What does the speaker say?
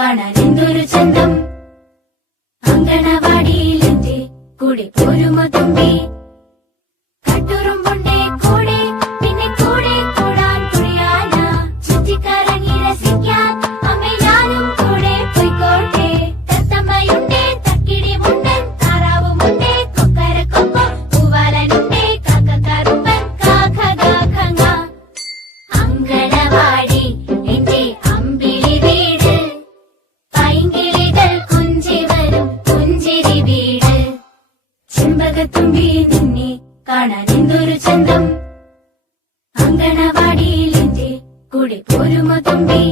കാണാൻ എന്തൊരു ചന്തം. അങ്കണവാടിയിലെന്റെ കൂടെ പോരുമോ തുമ്പി? കട്ടുറുമ്പുണ്ടേ കൂടെ, പിന്നെ കൂടെ കൂടാൻ തുണിയാന. ചുറ്റിക്കറങ്ങി രസിക്കാൻ അമ്മേ ഞാനും കൂടെ പോയിക്കോട്ടെ. തത്തമ്മയുണ്ടേ, തക്കിടിമുണ്ടൻ, താറാവുമുണ്ടേ, കൊക്കരക്കൊക്കോ, പൂവാലനുണ്ടേ, കാക്കക്കറുമ്പൻ, കാക്കകാക്കങ്ങ. അങ്കണവാടി എന്റെ അമ്പിളി വീട്, പൈങ്കിളികൾ കുഞ്ചി വരും പുഞ്ചിരി വീട്. ചെമ്പകത്തുമ്പി നിന്നെ കാണാൻ എന്തൊരു ചന്തം. അങ്കണവാടിയിലെന്റെ കൂടെ പോരുമോ തുമ്പി?